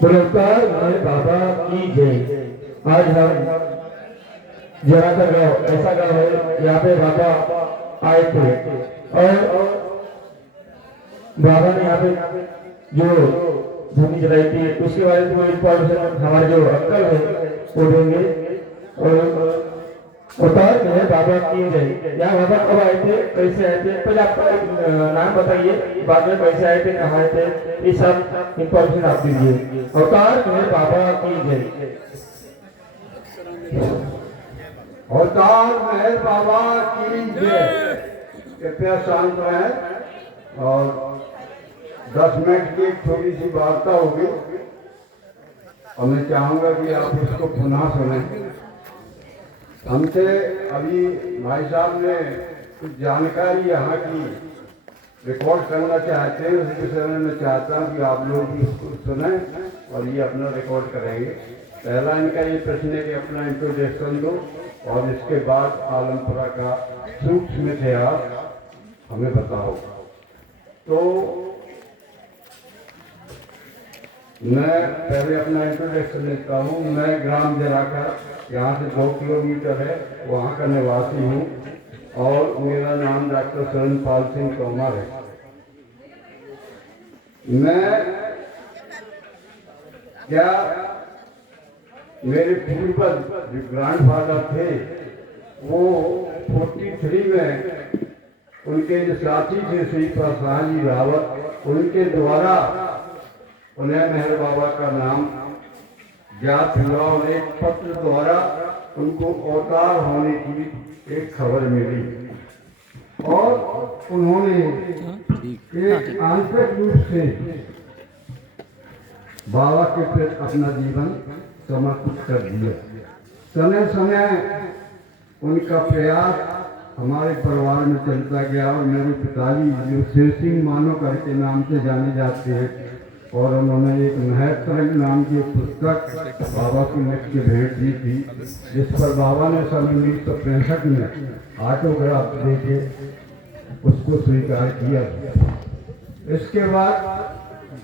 पुरस्कार हमारे बाबा की जय। आज हम जरा का गाँव ऐसा गाँव है, यहाँ पे बाबा आए थे और बाबा ने यहाँ पे जो भूमि जलाई थी उसके बारे में इंफॉर्मेशन हमारे जो अंकल है वो देंगे। और उतार में है बाबा की जय। यहाँ बाबा कब आए थे, कैसे आए थे, पहले आपका नाम बताइए, बाद में कैसे आए थे, कहाँ आए थे, ये सब इंफॉर्मेशन आप दीजिए। अवतार में बाबा की जय। अवतार महल बाबा की जय। कृपया शांत रहें और 10 मिनट की एक छोटी सी वार्ता होगी और मैं चाहूंगा कि आप इसको पुनः सुनें। हमसे अभी भाई साहब ने कुछ जानकारी यहाँ की रिकॉर्ड करना चाहते हैं, उसी विषय में मैं चाहता हूँ कि आप लोग भी उसको सुनें और ये अपना रिकॉर्ड करेंगे। पहला इनका ये प्रश्न है कि अपना इंट्रोडक्शन दो और इसके बाद आलमपुरा का सूक्ष्म इतिहास हमें बताओ। तो मैं पहले अपना इंट्रोडक्शन देता हूँ। मैं ग्राम जराकर, यहाँ से 2 किलोमीटर है, वहाँ का निवासी हूँ और मेरा नाम डॉक्टर शरणपाल सिंह तोमर है। मैं क्या मेरे पूर्वज जो ग्रैंडफादर थे वो 43 में उनके जो साथी थे श्री प्रसाद जी रावत, उनके द्वारा उन्हें मेहर बाबा का नाम ज्ञात हुआ और एक पत्र द्वारा उनको अवतार होने की एक खबर मिली और उन्होंने एक आंतरिक रूप से बाबा के प्रति अपना जीवन समर्पित कर दिया। समय समय उनका प्रयास हमारे परिवार में चलता गया और मेरे पिताजी जो शेर सिंह मानो करके नाम से जाने जाते हैं और उन्होंने एक महत्वपूर्ण नाम की पुस्तक बाबा को लिख के भेंट दी थी, जिस पर बाबा ने सन 1965 में ऑटोग्राफ दे के उसको स्वीकार किया। इसके बाद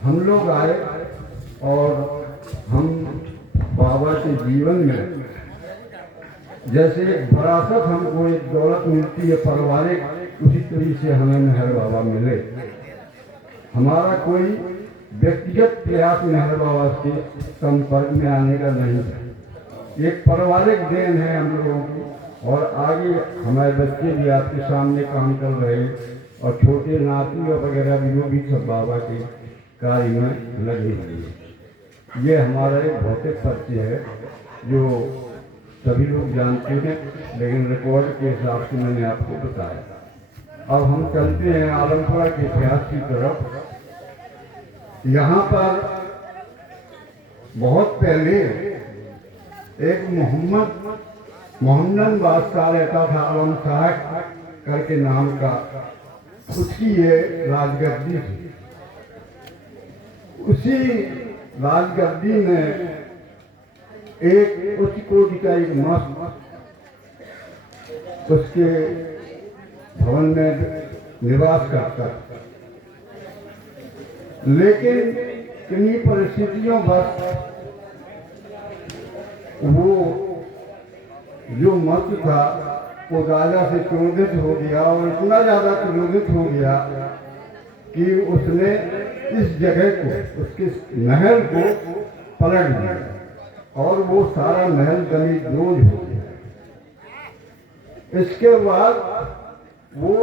हम लोग आए और हम बाबा के जीवन में जैसे एक विरासत हमको एक दौलत मिलती है पारिवारिक, उसी तरीके से हमें मेहर बाबा मिले। हमारा कोई व्यक्तिगत प्रयास मेहर बाबा के संपर्क में आने का नहीं था, एक पारिवारिक देन है हम लोगों की। और आगे हमारे बच्चे भी आपके सामने काम कर रहे हैं और छोटे नाती वगैरह भी वो भी सब बाबा के कार्य में लगे हुए हैं। ये हमारा एक भौतिक परिचय है जो सभी लोग जानते हैं, लेकिन रिकॉर्ड के हिसाब से मैंने आपको बताया। अब हम चलते हैं आलमपुरा के इतिहास की तरफ। यहाँ पर बहुत पहले एक मोहम्मद बादशाह रहता था, आलम शाह करके नाम का, उसकी ये राजगद्दी थी। उसी राजगद्दी में एक उच्च कोटि का एक मस्त उसके भवन में निवास करता था, लेकिन किन्हीं परिस्थितियों बस वो जो मस्त था वो राजा से क्रोधित हो गया और इतना ज्यादा क्रोधित हो गया कि उसने इस जगह को, उसके महल को पलट दिया और वो सारा महल गली दोज हो गया। इसके बाद वो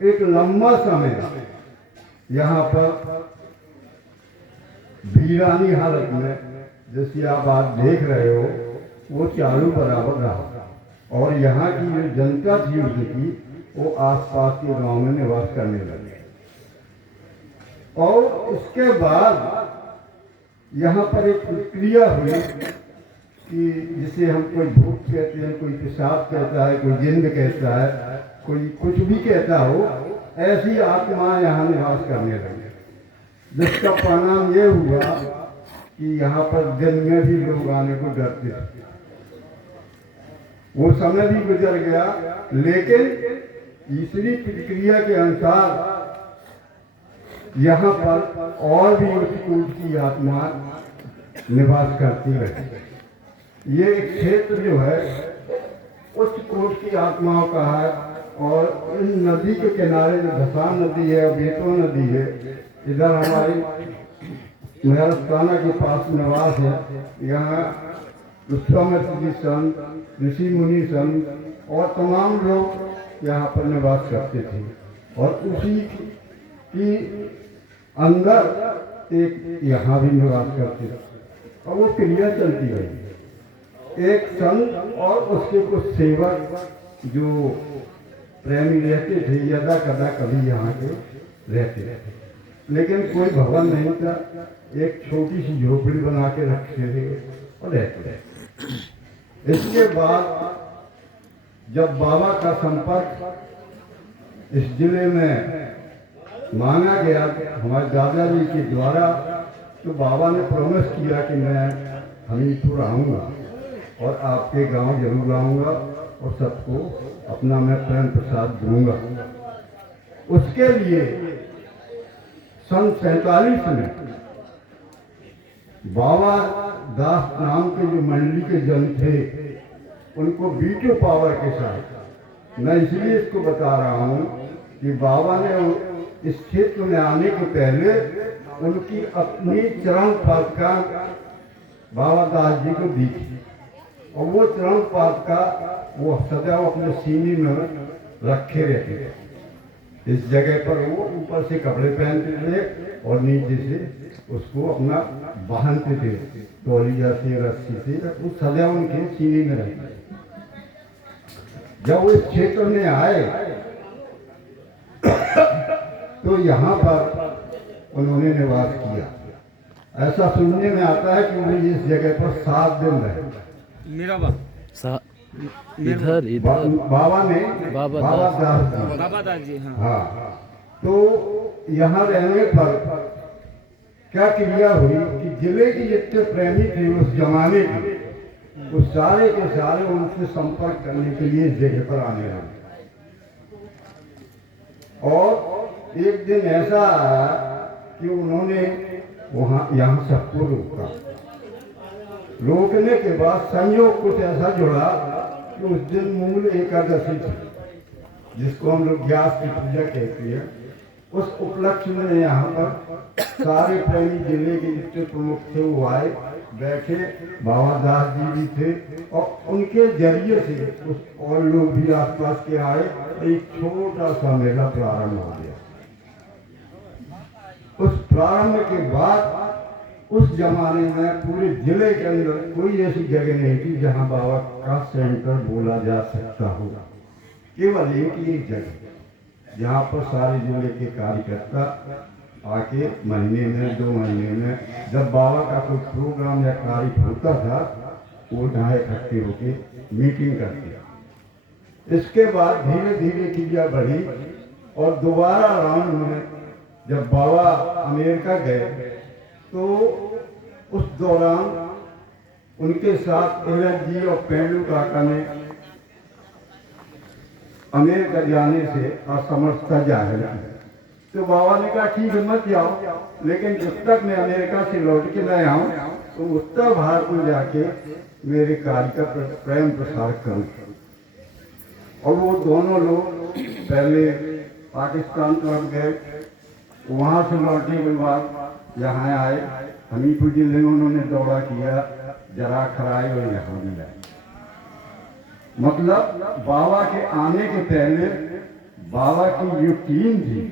एक लंबा समय यहाँ पर वीरानी हालत में, जैसे आप आज देख रहे हो, वो चालू बराबर रहा और यहाँ की जो जनता थी उसकी वो आसपास के गांव में निवास करने लगे। और उसके बाद यहाँ पर एक प्रक्रिया हुई कि जिसे हम कोई भूत कहते हैं, कोई पेशाब कहता है, कोई जिन्न कहता है, कोई कुछ भी कहता हो, ऐसी आत्मा यहाँ निवास करने लगे, जिसका परिणाम ये हुआ कि यहाँ पर दिन में भी लोग आने को डरते थे। वो समय भी गुजर गया, लेकिन ईश्वरी प्रक्रिया के अनुसार यहाँ पर और भी उस कूट की आत्मा निवास करती रहती। ये क्षेत्र जो है उस कोट की आत्माओं का है। और इस नदी के किनारे जो धसान नदी है, बेतो नदी है, इधर हमारी मेहरस्ताना के पास निवास है। यहाँ विश्वामित्र जी संत, ऋषि मुनि संत और तमाम लोग यहाँ पर निवास करते थे। और उसी की अंदर एक यहाँ भी निवास करते थे और वो क्रिया चलती रही। एक संत और उसके कुछ सेवक जो प्रेमी रहते थे, यदा कदा कभी यहाँ के रहते थे, लेकिन कोई भवन नहीं था। एक छोटी सी झोपड़ी बना के रखे थे और रहते थे। इसके बाद जब बाबा का संपर्क इस जिले में मांगा गया हमारे दादाजी के द्वारा, तो बाबा ने प्रॉमिस किया कि मैं हमीरपुर आऊँगा और आपके गांव जरूर आऊँगा और सबको अपना मैं प्रेम प्रसाद दूंगा। उसके लिए सन 47 में बाबा दास नाम के जो मंडली के जन थे, उनको वीटो पावर के साथ, मैं इसलिए इसको बता रहा हूँ कि बाबा ने इस क्षेत्र में आने के पहले उनकी अपनी चरण पादुका बाबा दास जी को दी थी। और वो चरण पादुका वो सदैव अपने सीने में रखे रहते थे। इस जगह पर वो ऊपर से कपड़े पहनते थे और नीचे से उसको अपना बांधते थे, तौलिया से, रस्सी से, वो सदैव उनके सीने में रहते। जब वो इस क्षेत्र में आए तो यहाँ पर उन्होंने निवास किया। ऐसा सुनने में आता है कि वो इस जगह पर 7 दिन रहे। इधर बाबा ने बाबा दास जी हाँ। तो यहाँ रहने पर क्या क्रिया हुई कि जिले के जितने प्रेमी थे उस जमाने के, वो सारे के सारे उनसे संपर्क करने के लिए इस जगह पर आने लगे। और एक दिन ऐसा आया कि उन्होंने वहाँ यहाँ सबको रोका। रोकने के बाद संयोग कुछ ऐसा जुड़ा कि उस दिन मूल एकादशी थी, जिसको हम लोग व्यास की पूजा कहते हैं। उस उपलक्ष्य में यहाँ पर सारे प्रेमी जिले के जितने प्रमुख थे वो आए, बैठे। बाबा दास जी भी थे और उनके जरिए से उस और लोग भी आसपास के आए। एक छोटा सा मेला प्रारंभ हो गया। उस प्रारंभ के बाद उस जमाने में पूरे जिले के अंदर कोई ऐसी जगह नहीं थी जहां बाबा का सेंटर बोला जा सकता होगा। केवल एक ही जगह जहां पर सारे जिले के कार्यकर्ता आके महीने में 2 महीने में जब बाबा का कोई प्रोग्राम या कार्य होता था, वो यहाँ इकट्ठे होके मीटिंग करते। इसके बाद धीरे धीरे क्रिया बढ़ी और दोबारा राउंड में जब बाबा अमेरिका गए तो उस दौरान उनके साथ एलएच जी और पेंडू काका ने अमेरिका जाने से असमर्थता जाहिर की। तो बाबा ने कहा ठीक है मत जाओ, लेकिन जब तक मैं अमेरिका से लौट के न आऊँ तो उत्तर भारत में जाके मेरे कार्य का प्रेम प्रसार करूँ। और वो दोनों लोग पहले पाकिस्तान तरफ गए, वहाँ से लौटने के बाद यहाँ आए। हमीरपुर जिले में उन्होंने दौरा किया, जरा खराई और यहाँ भी आए। मतलब बाबा के आने के पहले बाबा की जो टीम थी,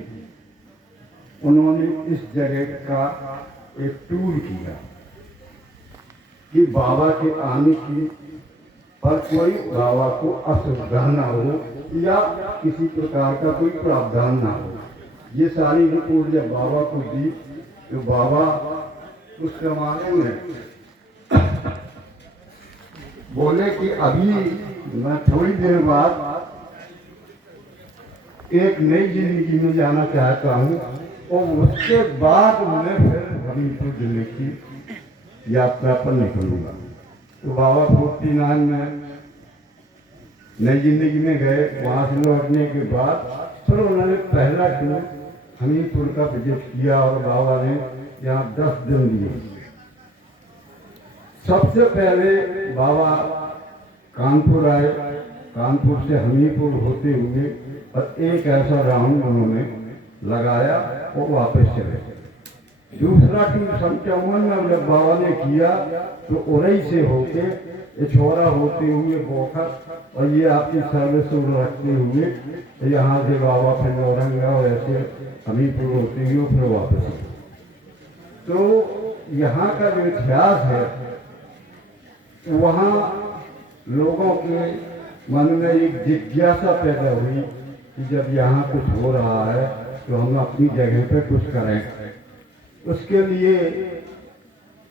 उन्होंने इस जगह का एक टूर किया कि बाबा के आने की पर कोई बाबा को असुविधा ना हो या किसी प्रकार का कोई प्रावधान ना हो। ये सारी रिपोर्ट जब बाबा को दी तो बाबा उस जमाने में बोले कि अभी मैं थोड़ी देर बाद एक नई जिंदगी में जाना चाहता हूँ और उसके बाद मैं फिर हमीरपुर जिले की यात्रा पर निकलूंगा। तो बाबा 49 में नई जिंदगी में गए। वहाँ से लौटने के बाद फिर उन्होंने पहला टूर हमीरपुर का विजिट किया और बाबा ने यहाँ 10 दिन दिए। सबसे पहले बाबा कानपुर आए, कानपुर से हमीरपुर होते हुए और एक ऐसा राउंड उन्होंने लगाया और वापस चले गए। दूसरा टूर 57 में जब बाबा ने किया तो उरई से होके इछोरा होते हुए बोखर और ये आपकी सर्विस रखते हुए यहाँ से बाबा फिर औरंगा और ऐसे हमीरपुर होते हुए फिर वापस आए। तो यहाँ का जो इतिहास है वहाँ लोगों के मन में एक जिज्ञासा पैदा हुई कि जब यहाँ कुछ हो रहा है तो हम अपनी जगह पे कुछ करें। उसके लिए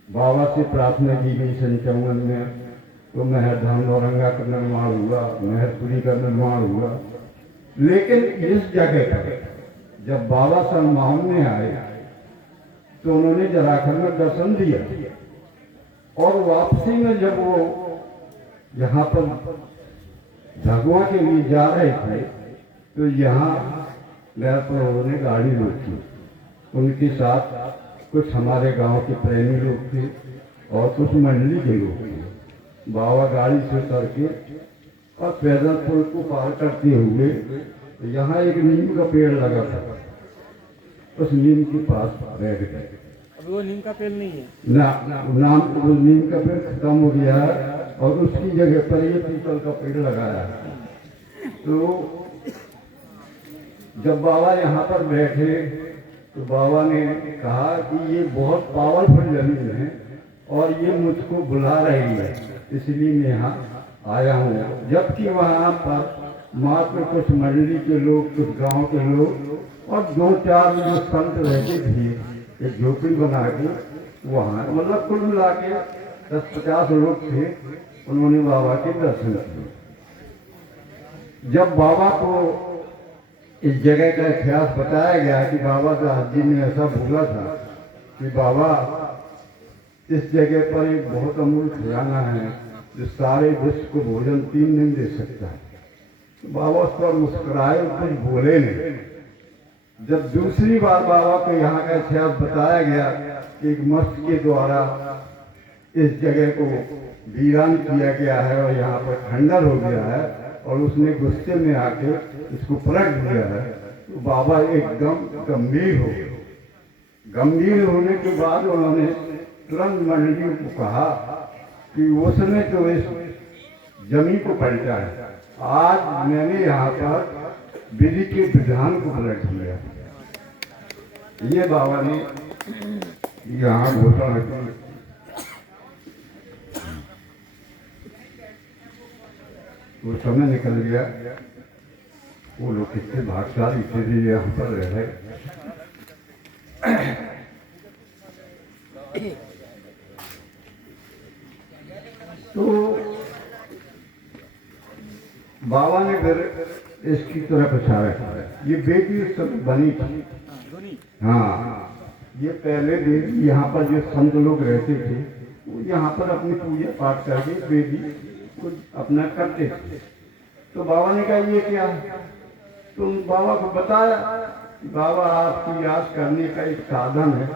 बाबा से प्रार्थना की गई 57 में। तो महरधाम औरंगा का निर्माण हुआ, महरपुरी का निर्माण हुआ। लेकिन इस जगह पर जब बाबा सनमाउन में आए तो उन्होंने जराखंड में दर्शन दिया और वापसी में जब वो यहाँ पर भगवा के लिए जा रहे थे तो यहाँ लहर पर उन्होंने गाड़ी रोकी। उनके साथ कुछ हमारे गांव के प्रेमी लोग थे और कुछ मंडली के लोग थे। बाबा गाड़ी से उतर के और पैदल पुल को पार करते हुए यहाँ एक नीम का पेड़ लगा था, उस नीम के पास बैठ गए। अभी वो नीम का पेड़ नहीं है नाम वो नीम का पेड़ खत्म हो गया है और उसकी जगह पर ये पीपल का पेड़ लगाया है। तो जब बाबा यहाँ पर बैठे तो बाबा ने कहा कि ये बहुत पावरफुल जमीन है और ये मुझको बुला रही है, इसलिए मैं यहाँ आया हूँ। जबकि वहाँ पर मात्र कुछ मंडली के लोग, कुछ गांव के लोग और 2-4 जो संत रहते थे, एक झोपड़ी बना के वहाँ, मतलब कुल मिला के 10-50 लोग थे। उन्होंने बाबा के दर्शन किए। जब बाबा को इस जगह का इतिहास बताया गया कि बाबा दास जी ने ऐसा बोला था कि बाबा इस जगह पर एक बहुत अमूल्य खजाना है जो सारे विश्व को भोजन 3 दिन दे सकता है। तो बाबा उस पर मुस्कुराए और कुछ बोले नहीं। जब दूसरी बार बाबा को यहाँ का इतिहास बताया गया कि एक मस्त के द्वारा इस जगह को वीरान किया गया है और यहाँ पर खंडर हो गया है और उसने गुस्से में आके इसको पलट दिया है, तो बाबा एकदम गंभीर हो गए। गंभीर होने के बाद उन्होंने तुरंत मंडलियों को कहा कि उसने तो इस जमीन को पलटा है, आज मैंने यहाँ पर विधि के विधान को पलट दिया। ये बाबा ने यहाँ घोषणा की। वो समय निकल गया, वो लोग कितने भाग्यशाली थे जो यहाँ पर रहे। तो बाबा ने फिर इसकी तरफ इशारा किया। ये बेटी उस समय बनी थी। हाँ, ये पहले देवी यहाँ पर जो संत लोग रहते थे वो यहाँ पर अपनी पूजा पाठ करके बेटी कुछ अपना करते थे। तो बाबा ने कहा ये क्या है? तो बाबा को बताया कि बाबा आपकी याद करने का एक साधन है,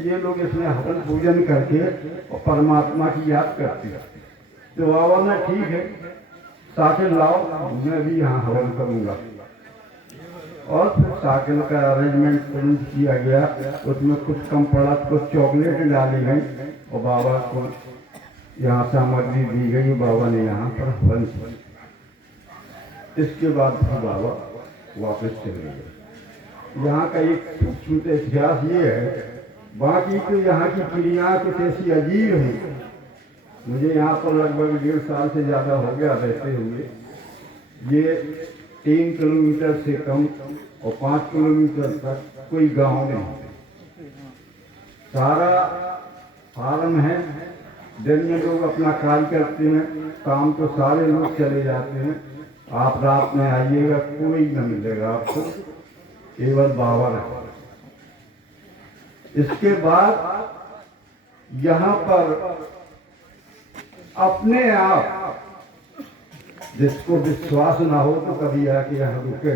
ये लोग इसमें हवन पूजन करके और परमात्मा की याद करते हैं। तो बाबा ने ठीक है, साकिल लाओ, मैं भी यहाँ हवन करूँगा। और फिर साकिल का अरेंजमेंट किया गया। उसमें कुछ कम पड़ा, कुछ चॉकलेट डाली गई और बाबा को यहाँ सामग्री दी गई। बाबा ने यहाँ पर हवन किया। इसके बाद फिर बाबा वापस चले गए। यहाँ का एक सूक्ष्म इतिहास ये है, बाकी तो यहाँ की क्रियाएं कुछ ऐसी अजीब हैं। मुझे यहाँ पर लगभग 1.5 साल से ज़्यादा हो गया रहते हुए। ये 3 किलोमीटर से कम और 5 किलोमीटर तक कोई गांव नहीं, सारा फार्म है। दिन में लोग अपना कार्य करते हैं, शाम को सारे लोग चले जाते हैं। आप रात में आइएगा, कोई न मिलेगा आपको, केवल बाबा रहेगा। इसके बाद यहाँ पर अपने आप जिसको विश्वास ना हो तो कभी आके यहाँ रुके,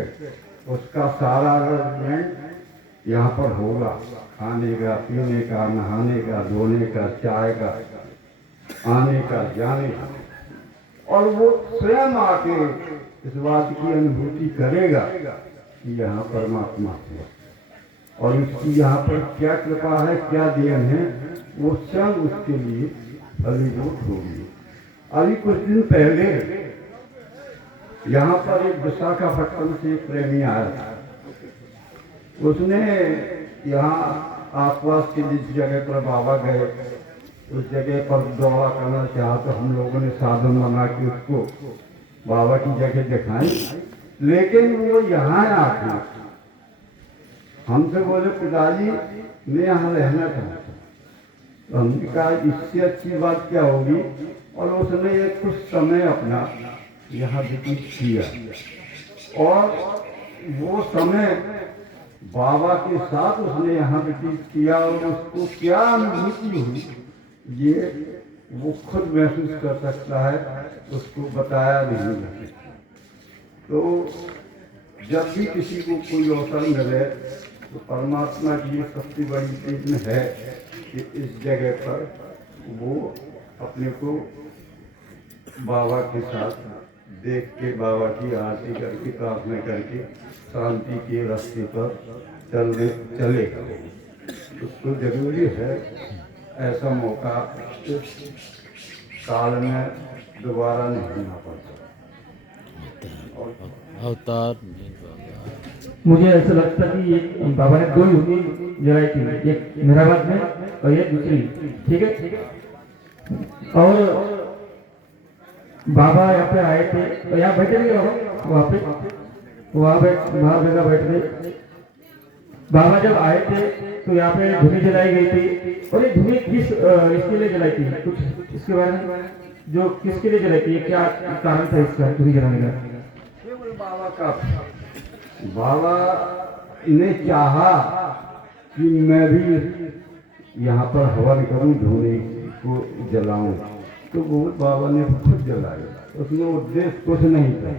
उसका सारा अरेंजमेंट यहाँ पर होगा, खाने का, पीने का, नहाने का, धोने का, चाय का, आने का, जाने का। और वो स्वयं आके इस बात की अनुभूति करेगा कि यहाँ परमात्मा है और उसकी यहाँ पर क्या कृपा है, क्या देन है, वो स्वयं उसके लिए फलीभूत होगी। अभी कुछ दिन पहले यहाँ पर एक विशाखापट्टनम से एक प्रेमी आया था। उसने यहाँ आसपास की जिस जगह पर बाबा गए उस जगह पर दौरा करना चाहा तो हम लोगों ने साधन बना के उसको बाबा की जगह दिखाई, लेकिन वो यहाँ आके हमसे बोले पिताजी मैं यहाँ रहना चाहता हूँ। तो हमने कहा इससे अच्छी बात क्या होगी, और उसने ये कुछ समय अपना यहाँ व्यतीत किया और वो समय बाबा के साथ उसने यहाँ व्यतीत किया और उसको क्या अनुभूति हुई ये वो खुद महसूस कर सकता है, उसको बताया नहीं जा सकता। तो जब भी किसी को कोई अवसर मिले तो परमात्मा की ये सबसे बड़ी चीज है कि इस जगह पर वो अपने को बाबा के साथ देख के, बाबा की आरती करके, प्रार्थना करके शांति के रास्ते पर चलेगा। उसको जरूरी है ऐसा मौका इस काल में दोबारा नहीं आना पड़ता। अवतार मुझे ऐसा लगता है कि एक बाबा ने दो युवती जलाई थी, एक मेहराबाद में और एक दूसरी, ठीक है। और बाबा यहाँ पे आए थे तो यहाँ बैठे थे वहाँ पे, वहाँ जगह बैठ गए। बाबा जब आए थे तो यहाँ पे धुनी जलाई गई थी, और ये धुनी किस इसके लिए जलाई थी, कुछ इसके बारे में, जो किसके लिए जलाई थी, क्या कारण था इसका धुनी जलाने का? केवल बाबा का, बाबा ने चाहा कि मैं भी यहाँ पर हवन करूं, धुनी को जलाऊं, तो वो बाबा ने खुद जलाया। उसमें उद्देश्य कुछ नहीं था,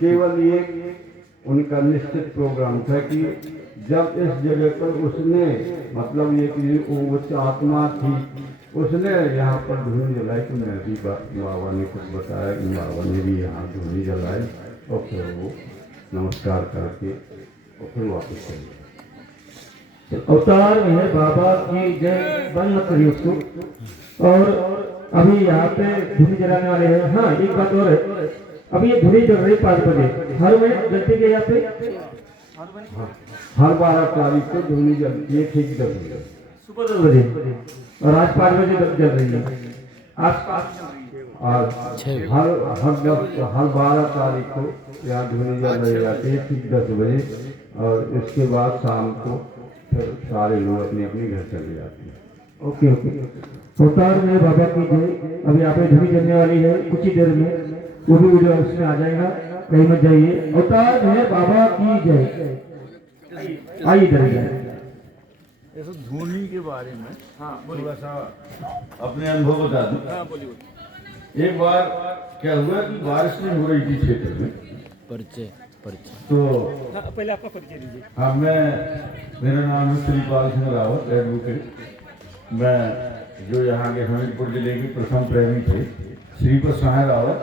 केवल ये उनका निश्चित प्रोग्राम था कि जब इस जगह पर उसने, मतलब ये कि उच्च आत्मा थी, उसने यहाँ पर धुनी जलाई तो मैं भी बाबा ने कुछ बताया कि बाबा ने भी यहाँ धुनी जलाई और फिर वो नमस्कार करके और फिर वापस चले। अवतार है बाबा की जय, बंद मत करिए उसको। और अभी यहाँ पे धुनी जलाने वाले हैं। हाँ एक बात और है, अभी ये धुनी जल रही 5 बजे, हर महीने जलती है यहाँ पे, हर 12 तारीख को धुनी जलती है, ठीक 10 बजे, सुबह 10 बजे, और आज 5 बजे जल रही है। आज हर 12 तारीख को यहाँ धुनी जल रही जाती है ठीक 10 बजे, और इसके बाद शाम को फिर सारे लोग अपने अपने घर चले जाते हैं। Okay okay. अवतार में बाबा की जय। अभी यहाँ पे धुनी जलने वाली है कुछ ही देर में, वो भी वीडियो उसमें आ जाएगा, कहीं मत जाइए। अवतार है बाबा की जय। आइए इधर ऐसे धोनी के बारे में थोड़ा सा अपने अनुभव बता दूं। एक बार क्या हुआ कि बारिश नहीं हो रही थी क्षेत्र में, परिचय तो पहले आपका परिचय दीजिए। हाँ, मेरा नाम है श्रीपाल सिंह रावत, एडवोकेट। मैं जो यहाँ के हमीरपुर जिले के प्रथम प्रेमी थे श्रीपद साय रावत,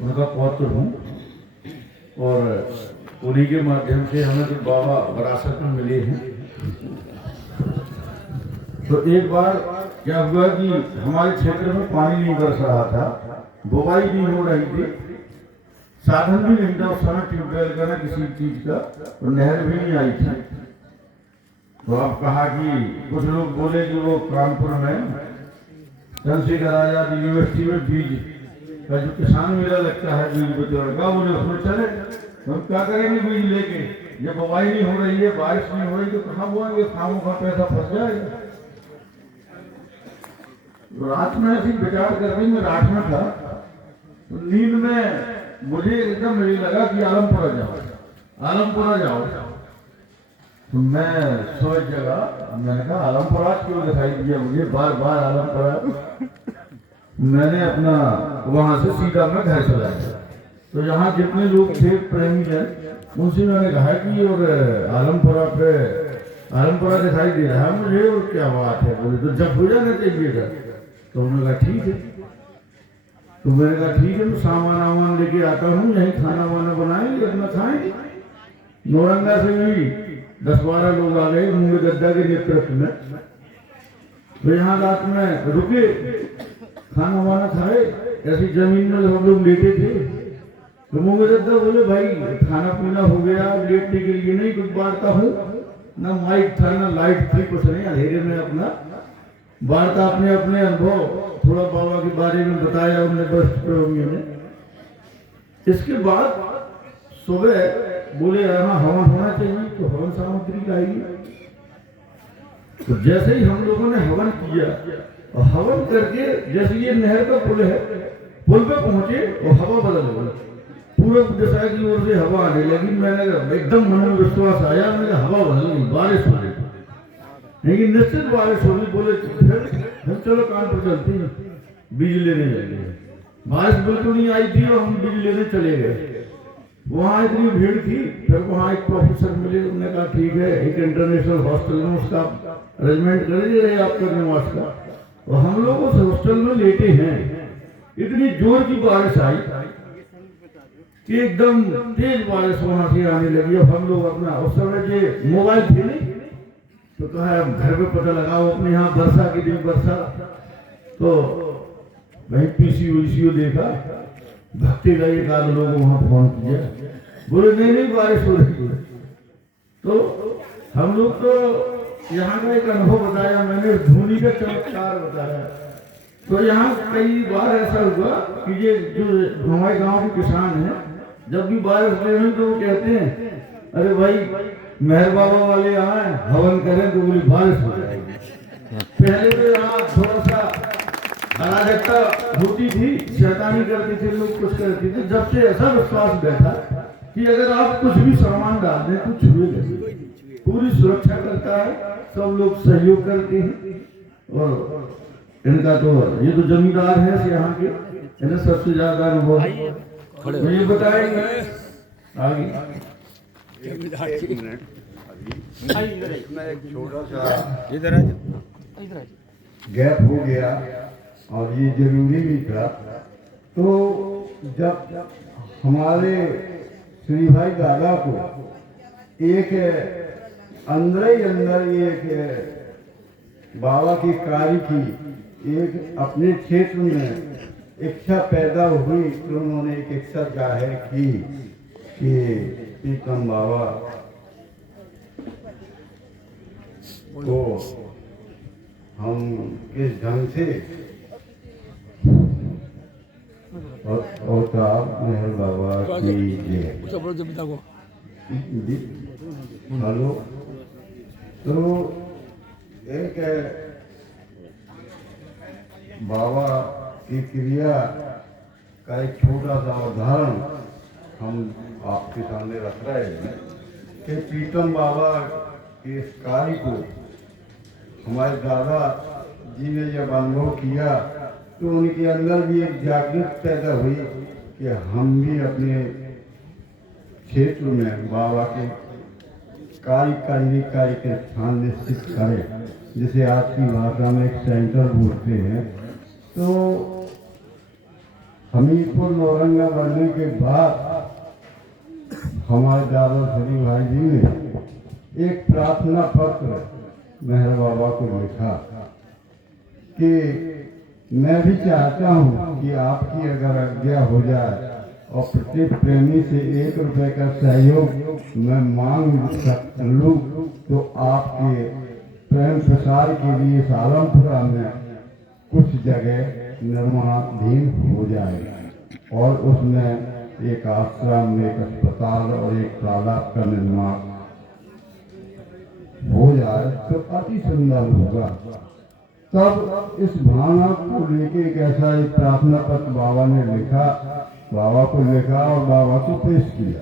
उनका पौत्र हूँ, और उन्हीं के माध्यम से हमें तो बाबा विरासत में मिले हैं। तो एक बार क्या हुआ कि हमारे क्षेत्र में पानी नहीं बरस रहा था, बुवाई नहीं हो रही थी, साधन भी नहीं था उस समय ट्यूबवेल का ना किसी चीज का, और नहर भी नहीं आई थी। तो अब कहा कि कुछ लोग बोले कि वो कानपुर में चंद्रशेखर आजाद यूनिवर्सिटी में बीज का जो किसान मेला लगता है, बीज वितरण का, उन्हें उसमें चले, हम क्या करेंगे बीज लेके, जब बुवाई नहीं हो रही है, बारिश नहीं हो रही, तो कहाँ बोएंगे, खामों का पैसा फंस जाएगा। रात में ऐसी विचार कर रही, मैं रात में था, तो नींद में मुझे एकदम ये लगा कि आलमपुरा जाओ। तो मैं सोच जगह, मैंने कहा आलमपुरा क्यों दिखाई दिया मुझे बार बार आलमपुरा। मैंने अपना वहां से सीधा मैं घर चला गया। तो यहाँ जितने लोग थे प्रेमी जन उनसे मैंने कहा कि और आलमपुरा दिखाई दे रहा है मुझे, और क्या बात है, बोले तो जब हो जाना चाहिए था। तो उन्होंने कहा ठीक है। तो मैंने कहा ठीक है, मैं सामान वामान लेके आता हूँ, यहीं खाना वाना बनाएंगे, अपना खाएंगे। नौरंगा से भी 10-12 लोग आ गए मुंगे गद्दा के नेतृत्व में। तो यहाँ रात में रुके, खाना वाना खाए, ऐसी जमीन में हम लोग लेटे थे। तो मुंगे गद्दा बोले भाई खाना पीना हो गया, लेटने के लिए नहीं कुछ बांटता हूँ, ना माइक था ना लाइट थी, कुछ नहीं, अंधेरे में अपना वार्ता अपने अपने अनुभव थोड़ा बाबा के बारे में बताया उन्होंने वरिष्ठ प्रेमियों ने। इसके बाद सुबह बोले यहाँ हवन होना चाहिए, तो हवन सामग्री लाएगी। तो जैसे ही हम लोगों ने हवन किया और हवन करके जैसे ये नहर का पुल है, पुल पे पहुंचे और हवा बदल गई, पूर्व दिशा की ओर से हवा आने लगी। मैंने एकदम मन में विश्वास आया, मैंने हवा बदल गई, बारिश हो गई, लेकिन निश्चित बारिश होगी। बोले फिर चलो काम पर चलते हैं, बीज लेने जाएंगे। बारिश बिल्कुल नहीं आई थी और हम बीज लेने चले गए। वहाँ इतनी भीड़ थी, फिर वहाँ एक प्रोफेसर मिले, उन्होंने कहा ठीक है एक इंटरनेशनल हॉस्टल में उसका अरेंजमेंट कर दीजिए आपका निवास का। और हम लोग उस हॉस्टल में लेटे हैं। इतनी जोर की बारिश आई कि एकदम तेज बारिश वहां से आने लगी। अब हम लोग अपना उस समय जो मोबाइल थे नहीं, तो कहा घर पे पता लगाओ अपने यहाँ वर्षा के दिन वर्षा। तो वही पीसीओ देखा, भक्ति का एक आध लोग वहां फोन किया, बोले नहीं बारिश हो रही है। तो हम लोग तो यहाँ का एक अनुभव बताया मैंने, धोनी का चमत्कार बताया। तो यहाँ कई बार ऐसा हुआ कि ये जो हमारे गांव के किसान हैं, जब भी बारिश ले रहे तो वो कहते हैं अरे भाई मेहर बाबा वाले आए हवन करें तो बोली बारिश हो जाएगी। पहले तो यहाँ थोड़ा सा अराजकता होती थी, शैतानी करते थे लोग, कुछ करते थे। जब से ऐसा विश्वास बैठा कि अगर आप कुछ भी सामान डाल दें तो छुएगा, पूरी सुरक्षा करता है, सब लोग सहयोग करते हैं। और इनका तो ये तो जमींदार है यहाँ के, इन्हें सबसे ज्यादा अनुभव ये बताएंगे आगे। एक छोटा सा गैप हो गया और ये जरूरी भी था। तो जब हमारे श्री भाई दादा को एक अंदर ही अंदर एक बाबा की कार्य की एक अपने क्षेत्र में इच्छा पैदा हुई, तो उन्होंने एक इच्छा जाहिर की कि प्रीतम बाबा को हम किस ढंग से अवतार मेहर बाबा की हेलो। तो एक बाबा की क्रिया का एक छोटा सा उदाहरण हम आपके सामने रख रहे हैं कि प्रीतम बाबा के इस कार्य को हमारे दादा जी ने जब अनुभव किया तो उनके अंदर भी एक जागृत पैदा हुई कि हम भी अपने क्षेत्र में बाबा के कार्य करने का एक स्थान निश्चित करें, जिसे आज की भाषा में एक सेंटर बोलते हैं। तो हमीरपुर नौरंगा बनने के बाद हमारे दादा श्री भाई जी ने एक प्रार्थना पत्र मेहर बाबा को लिखा कि मैं भी चाहता हूँ कि आपकी अगर आज्ञा हो जाए और प्रत्येक प्रेमी से 1 रुपए का सहयोग मैं मांग लूँ, तो आपके प्रेम प्रसार के लिए सालमपुरा में कुछ जगह निर्माणाधीन हो जाएगा और उसमें एक आश्रम, एक अस्पताल और एक तालाब का निर्माण हो जाए तो अति सुंदर होगा। तब इस भावना को लेके एक ऐसा एक प्रार्थना पत्र बाबा ने लिखा, बाबा को लिखा और बाबा को पेश किया।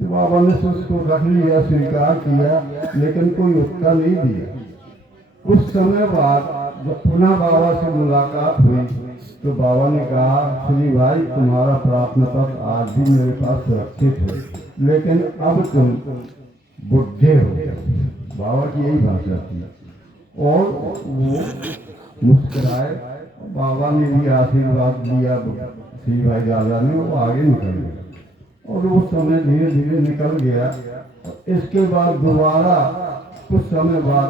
तो बाबा ने उसको रख लिया, स्वीकार किया, लेकिन कोई उत्तर नहीं दिया। कुछ समय बाद जब पुनः बाबा से मुलाकात हुई तो बाबा ने कहा श्री भाई तुम्हारा प्रार्थना पत्र आज भी मेरे पास सुरक्षित है, लेकिन अब तुम बुढ़े हो। बाबा की यही भाषा थी। और वो मुस्कुराए। बाबा ने भी आशीर्वाद दिया श्री भाई दादा ने, वो आगे निकल गया और वो समय धीरे धीरे निकल गया। इसके बाद दोबारा कुछ समय बाद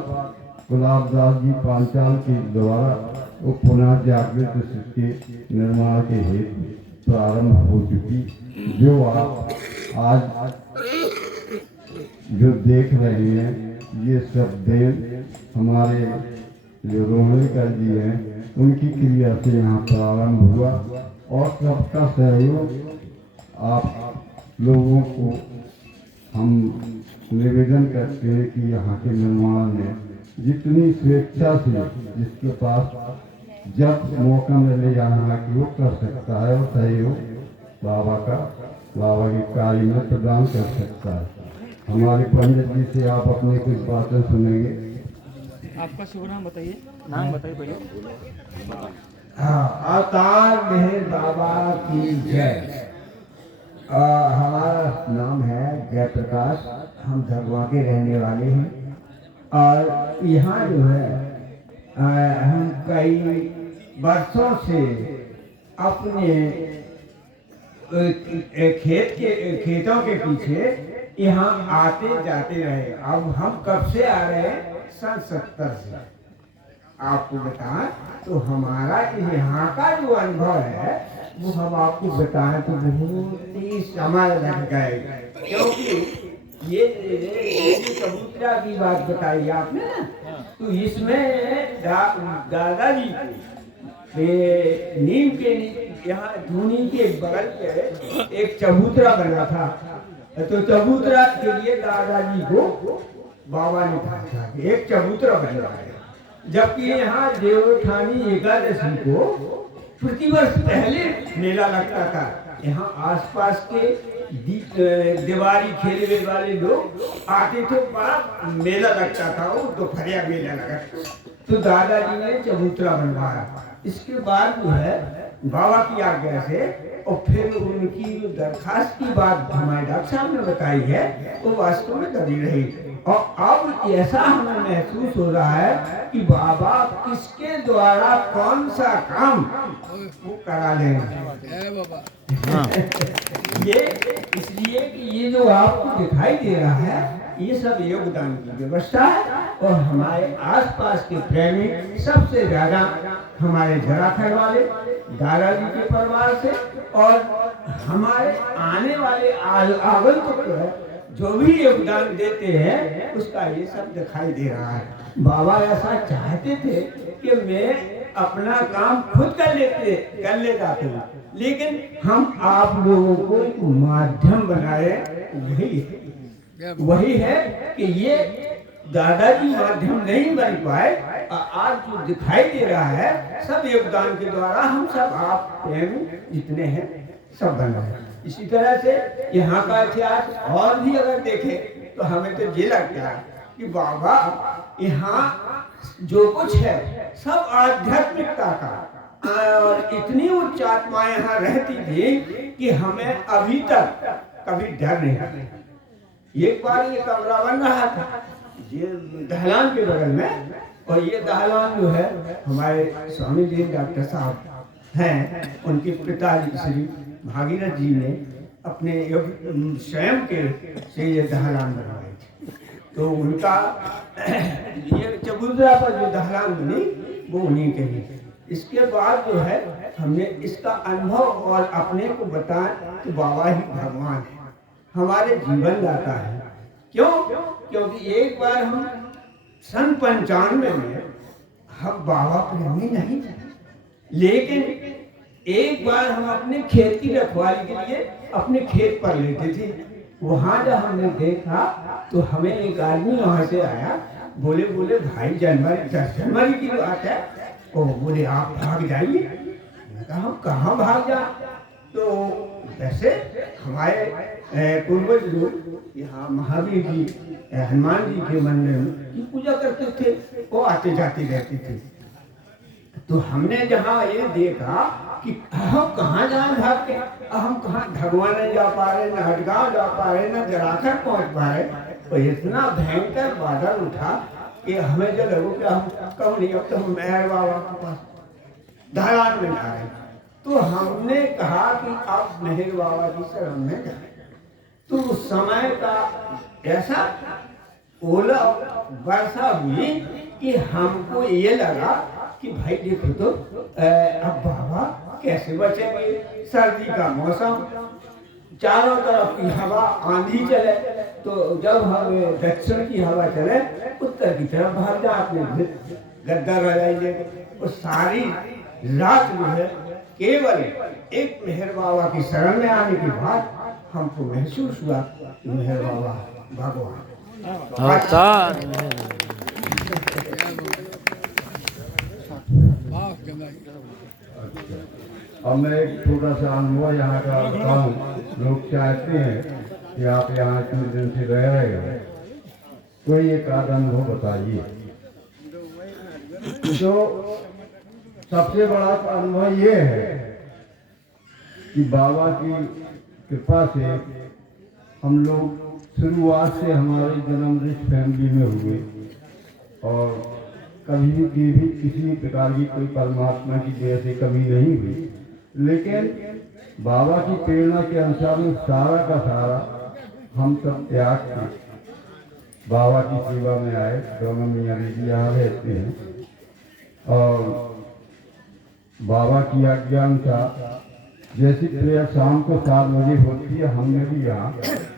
गुलाबदास जी पांचाल के द्वारा वो पुनः जागृत के निर्माण के हेतु प्रारंभ हो चुकी, जो आप आज जो देख रहे हैं ये सब देव हमारे जो रोहणकर जी हैं उनकी क्रिया से यहाँ प्रारंभ हुआ। और सबका सहयोग आप लोगों को हम निवेदन करते हैं कि यहाँ के निर्माण में जितनी स्वेच्छा से जिसके पास जब मौका मिले यहाँ की वो कर सकता है और सहयोग बाबा के कार्य में प्रदान कर सकता है। हमारे पंडित जी से आप अपनी कुछ बातें सुनेंगे। आपका शुभ नाम बताइए, नाम बताइए पहले। हाँ, अवतार मेहर बाबा की जय। हमारा नाम है जयप्रकाश, हम धरवा के रहने वाले हैं। और यहाँ जो है हम कई वर्षों से अपने खेतों के पीछे यहाँ आते जाते रहे। अब हम कब से आ रहे हैं? सन 70 से। आपको बताएं तो हमारा यहाँ का जो अनुभव है वो हम आपको बताएं तो बहुत ही समय लग जाएगा, क्योंकि ये जो चबूतरा की बात बताई आपने ना, तो इसमें दादाजी को नीम के यहाँ धूनी के बगल पे एक चबूतरा बना था। तो चबूतरा के लिए दादाजी को बाबा ने कहा एक चबूतरा बनवा है, जबकि यहाँ देवोत्थानी एकादशी को प्रतिवर्ष पहले मेला लगता था। यहाँ आसपास के दिवाली खेलने वाले लोग आते थे, बड़ा मेला लगता था, वो दोपहरिया मेला लगा। तो दादाजी ने चबूतरा बनवाया। इसके बाद जो है बाबा की आज्ञा से और फिर उनकी जो दरखास्त की बात हमारे डॉक्टर साहब ने बताई है वो वास्तव में दबी रही। और अब ऐसा हमें महसूस हो रहा है कि बाबा किसके द्वारा कौन सा काम वो करा लेंगे। ये इसलिए कि ये जो आपको दिखाई दे रहा है ये सब योगदान की व्यवस्था है। और हमारे आसपास के प्रेमी सबसे ज्यादा हमारे जराखंड वाले दादाजी के परिवार से और हमारे आने वाले आगंतुक जो भी योगदान देते हैं उसका ये सब दिखाई दे रहा है। बाबा ऐसा चाहते थे कि मैं अपना काम खुद कर लेता था, लेकिन हम आप लोगों को माध्यम बनाए, वही है कि ये दादाजी माध्यम नहीं बन पाए। आज जो दिखाई दे रहा है सब योगदान के द्वारा हम सब आप जितने हैं सब बन रहे हैं। इसी तरह से यहाँ का इतिहास और भी अगर देखें तो हमें तो ये लगता है कि बाबा यहाँ जो कुछ है सब आध्यात्मिकता का, और इतनी उच्च आत्मा यहाँ रहती थी कि हमें अभी तक कभी डर नहीं। एक बार ये कमरा बन रहा था ये दहलान के बगल में, और ये दहलान जो है हमारे स्वामी जी डॉक्टर साहब हैं, उनके पिताजी श्री भागीरथ जी ने अपने स्वयं के से ये दहलान बनवाई थी। तो उनका ये चबूतरा पर जो दहलान बनी वो उन्हीं के ही। इसके बाद जो है हमने इसका अनुभव और अपने को बताया कि बाबा ही भगवान है, हमारे जीवन दाता है। क्यों? क्योंकि एक बार हम सन 95 में हम बाबा प्रेमी नहीं थे, लेकिन एक बार हम अपने खेत की रखवाली के लिए अपने खेत पर लेते थे। वहाँ जब हमने देखा तो हमें एक आदमी वहाँ से आया, बोले भाई 10 जनवरी की बात है, और बोले आप भाग जाइए। मैं कहा हम कहाँ भाग जा? तो वैसे हमारे पूर्वज लोग यहाँ महावीर जी हनुमान जी के मंदिर में पूजा करते थे, वो आते जाते रहते थे। तो हमने जहाँ ये देखा कि हम कहाँ जाए भाग के, हम कहाँ धगवा नहीं जा पा रहे, न हटगांव जा पा रहे, न जराखंड पहुंच पा रहे। तो इतना भयंकर बादल उठा कि हमें जो लगो कि हम कब नहीं, अब तो हम मेहर बाबा के पास दालान में जा रहे। तो हमने कहा कि आप मेहर बाबा की शरण में जाए। तो उस समय का ऐसा ओला वर्षा हुई कि हमको ये लगा कि भाई देखो तो अब बाबा कैसे बचेंगे, सर्दी का मौसम, चारों तरफ की हवा, आंधी चले, तो जब हम दक्षिण की हवा चले उत्तर की तरफ भाग जाते, गद्दा रजाई लेके। और सारी रात जो है केवल एक मेहर बाबा की शरण में आने के बाद हमको महसूस हुआ कि मेहर बाबा भगवान। अब मैं एक छोटा सा अनुभव यहाँ का बताऊँ। लोग चाहते हैं कि आप यहाँ इतने दिन से रह रहे हो, कोई एक आध अनुभव बताइए। तो सबसे बड़ा अनुभव ये है कि बाबा की कृपा से हम लोग शुरुआत से हमारे जन्मदिन फैमिली में हुए और कभी भी किसी प्रकार की कोई परमात्मा की दया से कमी नहीं हुई। लेकिन बाबा की प्रेरणा के अनुसार में सारा का सारा हम सब त्याग के बाबा की सेवा में आए। दोनों मियाँ बीवी यहाँ रहते हैं और बाबा की आज्ञा अनुसार जैसी प्रेयर शाम को 7 बजे होती है, हमने भी यहाँ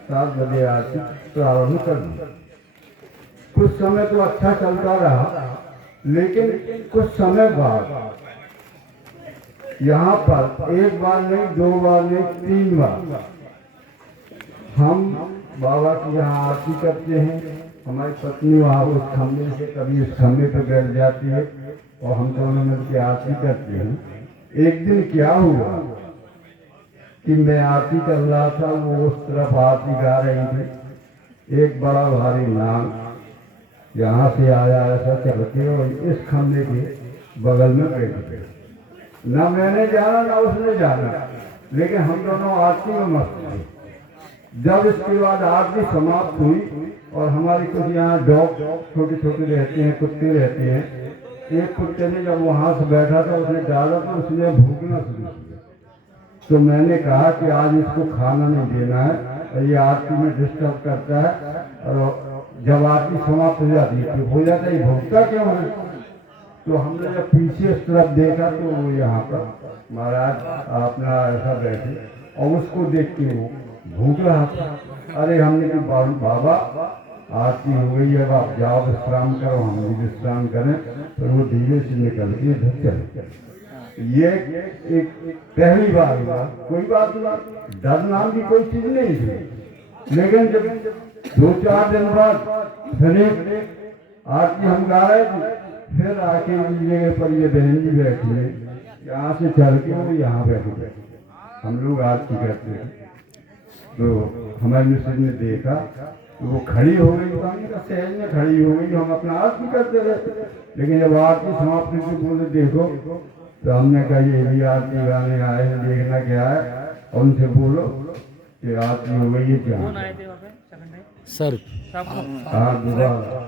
7 बजे आरती प्रारंभ कर दी। कुछ समय तो अच्छा चलता रहा, लेकिन कुछ समय बाद यहाँ पर एक बार नहीं, 2 बार नहीं, 3 बार हम बाबा की यहाँ आरती करते हैं। हमारी पत्नी वहाँ उस खम्भे से कभी उस खम्भे पर बैठ जाती है और हम दोनों मिलकर आरती करते हैं। एक दिन क्या हुआ कि मैं आरती कर रहा था, वो उस तरफ आरती गा रही थी। एक बड़ा भारी नाग यहाँ से आया ऐसा चल के और इस खम्भे के बगल में बैठ गए। ना मैंने जाना ना उसने जाना, लेकिन हम दोनों आरती में मस्त थे। जब इसके बाद आरती समाप्त हुई और हमारी कुछ यहाँ डॉग छोटे छोटे रहते हैं, कुत्ते रहते हैं। एक कुत्ते ने जब वहाँ से बैठा था, उसने डाला तो उसने भूखना शुरू किया। तो मैंने कहा कि आज इसको खाना नहीं देना है, ये आरती में डिस्टर्ब करता है। और जब आरती समाप्त हो जाती है तो हो जाता है, भूखता क्यों है? तो हमने जब पीछे इस तरफ देखा तो वो यहाँ पर महाराज अपना ऐसा बैठे और उसको देख के वो भूख रहा था। अरे हमने कहा बाबा आरती हो गई, अब आप जाओ विश्राम करो, हम भी विश्राम करें। फिर वो धीरे से निकल के इधर चले। ये एक पहली बार हुआ, कोई बात नहीं, डर नाम की कोई चीज नहीं थी। लेकिन जब 2-4 दिन बाद फिर आरती हम गा रहे थे, फिर आके उस जगह पर ये बहन जी बैठी है, यहाँ से चल के वो यहाँ बैठे। हम लोग आरती करते हैं तो हमारे मिस्टर ने देखा तो वो खड़ी हो गई। सहज में खड़ी हो गई, हम अपना आरती करते रहे। लेकिन जब आरती समाप्त हुई तो बोले देखो, तो हमने कहा ये भी आरती गाने आए हैं, देखना क्या है। और उनसे बोलो कि आरती हो गई है क्या सर। हाँ दोबारा।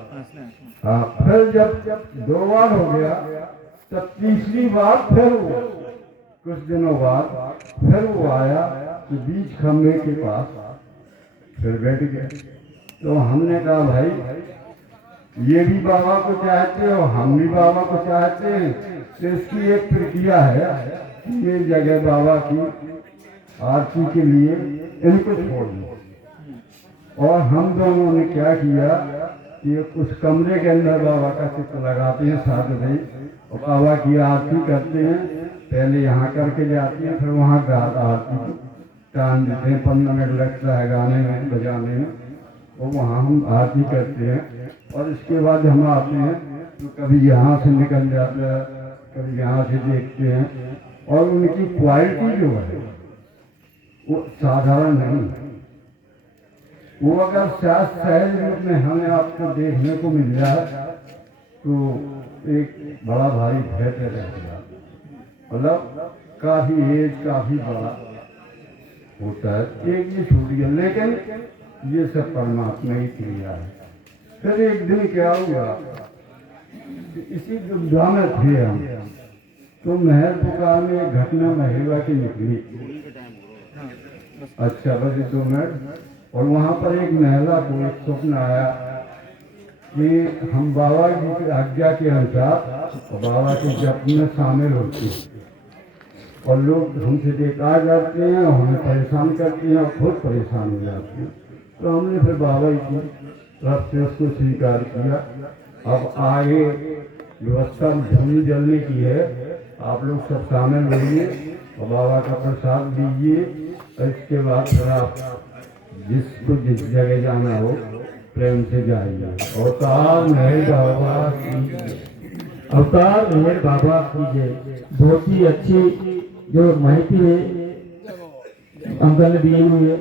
हाँ फिर जब 2 बार हो गया तब तीसरी बार फिर वो कुछ दिनों बाद फिर वो आया कि बीच खम्भे के पास फिर बैठ गया। तो हमने कहा भाई ये भी बाबा को चाहते हो, हम भी बाबा को चाहते हैं, तो इसकी एक प्रक्रिया है कि ये जगह बाबा की आरती के लिए इनको छोड़ दो। और हम दोनों ने क्या किया कि उस कमरे के अंदर बाबा का चित्र लगाते हैं साथ में और बाबा की आरती करते हैं। पहले यहाँ करके जाती हैं, फिर वहाँ आरती को टान देते हैं। 15 मिनट लगता है गाने में बजाने में, और वहाँ हम आरती करते हैं। और इसके बाद हम आते हैं तो कभी यहाँ से निकल जाता है, कभी यहाँ से देखते हैं। और उनकी क्वालिटी जो है वो साधारण नहीं है। वो अगर सहज रूप में हमें आपको देखने को मिल जाए तो एक बड़ा भारी धैर्य रहेगा। मतलब काफी एज काफी बड़ा होता है, एक ये छूट गया, लेकिन ये सब परमात्मा ही किया है। फिर एक दिन क्या हुआ, इसी दुर्गा में थे हम, तो महल पुकार में एक घटना महिला की निकली। अच्छा बस 2 मिनट। और वहाँ पर एक महिला को एक स्वप्न आया कि हम बाबा जी की आज्ञा के अनुसार बाबा के जप में शामिल होते हैं, और लोग हमसे बेकार जाते हैं और हमें परेशान करते हैं और खुद परेशान हो जाते हैं। तो हमने फिर बाबा जी की तरफ से उसको स्वीकार किया। अब आगे व्यवस्था धूनी जलने की है, आप लोग सब शामिल होइए और बाबा का प्रसाद दीजिए, और इसके बाद फिर आप जिसको जिस जगह जाना हो प्रेम से जाइए। अवतार मेहर बाबा की जय। अवतार मेहर बाबा की जय। बहुत ही अच्छी जो माहिती है अंकल ने दी हुई है,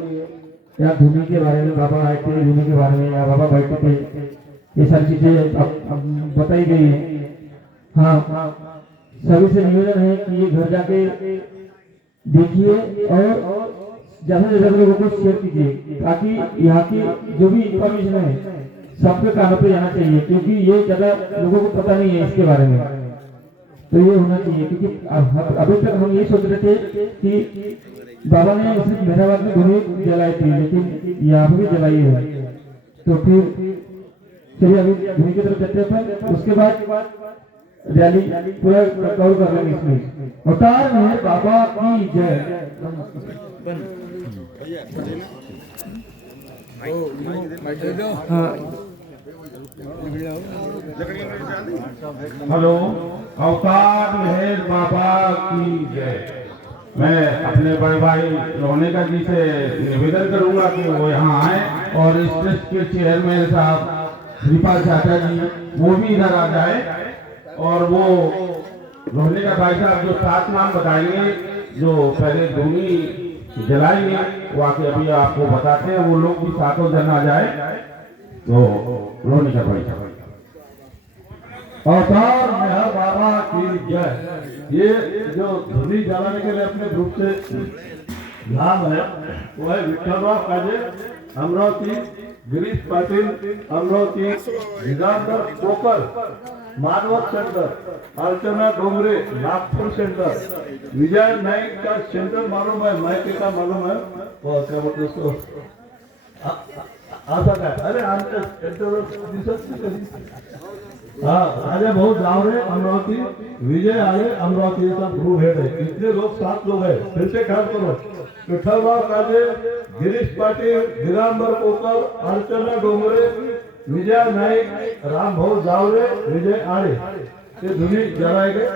या धुनी के बारे में बाबा आए थे, धुनी के बारे में या बाबा बैठे थे, ये सारी चीजें अब बताई गई है। हाँ, सभी से निवेदन है कि ये घर जाके देखिए और ज्यादा से ज्यादा लोगों को शेयर कीजिए, ताकि यहाँ की जो भी इंफॉर्मेशन है सबके कानों पे जाना चाहिए, क्योंकि ये ज्यादा लोगों को पता नहीं है इसके बारे में। तो ये होना चाहिए, क्योंकि अभी तक हम ये सोच रहे थे कि बाबा ने सिर्फ मेहराबाद में धुनी जलाई थी, लेकिन यहाँ भी जलाई है। तो फिर चलिए अभी धुनी की तरफ चलते हैं, उसके बाद रैली पूरा कवर कर लेंगे इसमें। अवतार मेहर बाबा की जय। हेलो, अवतार मेहर बाबा की जय। मैं अपने बड़े भाई रोनिका जी से निवेदन करूंगा कि वो यहाँ आए और इस ट्रस्ट के चेयरमैन साहब श्रीपाल चाचा जी वो भी इधर आ जाए, और वो रोनिका भाई साहब जो 7 नाम बताएंगे, जो पहले धुनी जलाएंगे, वो आके अभी आपको बताते हैं। वो लोग भी 7 जन आ जाए। तो रोनिका भाई साहब। अवतार मेहर बाबा की जय। ये जो धुनी जलाने के लिए अपने ग्रुप से नाम है वो है विठ्ठलराव काजे अमरावती, गिरीश पाटिल अमरावती, दिगंबर कोकर माधवत सेंटर, अर्चना डोंगरे नागपुर सेंटर, विजय नाइक का सेंटर मालूम है, माइके का मालूम है, और क्या बोलते उसको आता काय, अरे आमच्या सेंटर दिसत नाही कधी। हाँ, राजा भाऊ जावरे अमरावती, विजय आले अमरावती का ग्रुप हेड है। इतने लोग 7 लोग हैं। फिर से ख्याल करो, विठ्ठलराव काजे, गिरीश पाटिल, दिगंबर कोकर, अर्चना डोंगरे, विजय नाइक, राम भाऊ जावरे, विजय आले, ये धुनी जलाए गए।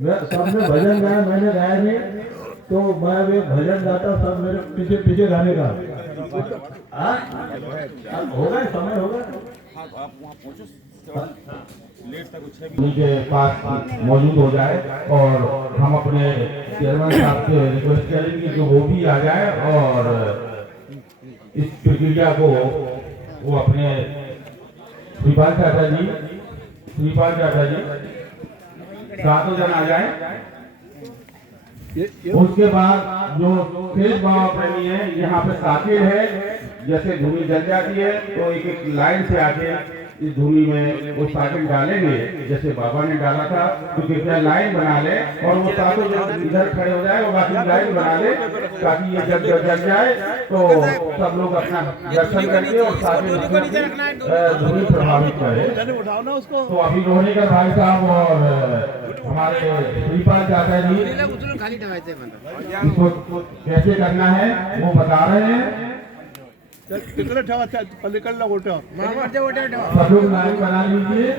मैं सबने भजन गाया, मैंने गाया नहीं, तो मैं भी भजन गाता, सब मेरे पीछे पीछे गाने का होगा, समय होगा। उनके पास मौजूद हो जाए और हम अपने चेयरमैन साहब से रिक्वेस्ट करेंगे कि वो भी आ जाए और इस प्रक्रिया को वो अपने श्रीपाल चाचा जी 7 जन आ जाए। उसके बाद जो शेष बाबा प्रेमी है, यहाँ पे साकिर है, जैसे धुनी जल जाती है तो एक एक लाइन से आके इस धुनी में वो साकिर डालेंगे, जैसे बाबा ने डाला था। तो कृपया लाइन बना ले और वो 7 जन इधर खड़े हो जाए और बाकी लाइन बना ले, ताकि ये जब जल जाए तो सब लोग अपना दर्शन करके और साकिर धुनी प्रभावित करे। तो अभी रोहिणी का भाई साहब और हमारे श्रीपाल चाचा जी इसको कैसे करना है वो बता रहे हैं। तिकडे ठेवा, पलीकडला गोट्यावर सब लोग लाइन बना लीजिए।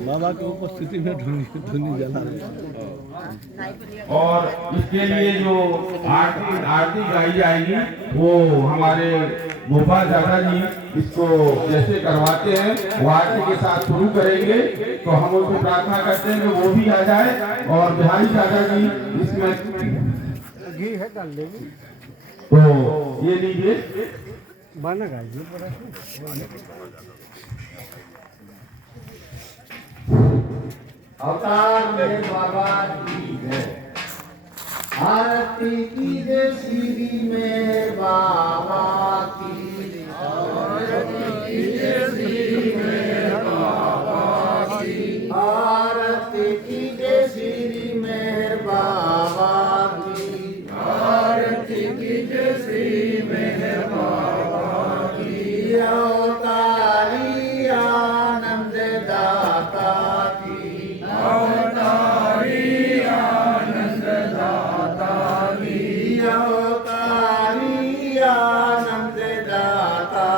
बाबा की उपस्थिति में धुनी जला रहे। और इसके लिए जो आरती गाई जाएगी वो हमारे गोपाल दादा जी इसको जैसे करवाते हैं वो आरती के साथ शुरू करेंगे। तो हम उनको प्रार्थना करते हैं कि वो भी आ जाए और बिहारी दादा जी इसमें घी है डाल देंगे। तो ये लीजिए। अवतार में बाबा की जय। आरती कीजिए श्री में बाबा की। आरती कीजिए श्री में बाबा की। आरती कीजिए श्री में बाबा की। आरती कीजिए श्री में बाबा की। अवतारी आनंद दाता की। अवतारी आनंद दाता की। अवतारी आनंद दाता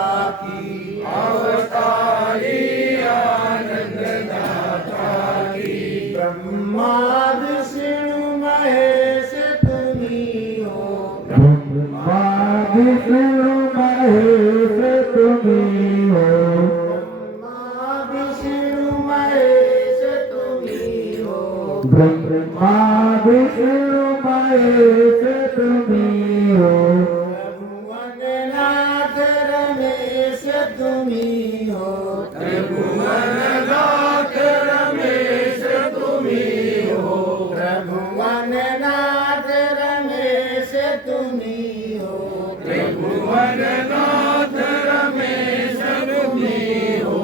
की। अवतारी आनंद दाता की। ब्रह्मा विष्णु महेश तुम्ही हो। ब्रह्मा विष्णु महेश तुम्ही हो। ब्रह्मा विष्णु महेश तुम्ही हो। ब्रह्मा विष्णु महेश तुम्ही हो। त्रिभुवननाथ रमेश तुम्ही हो। त्रिभुवननाथ रमेश तुम्ही हो। त्रिभुवननाथ रमेश तुम्ही हो। त्रिभुवननाथ रमेश तुम्ही हो।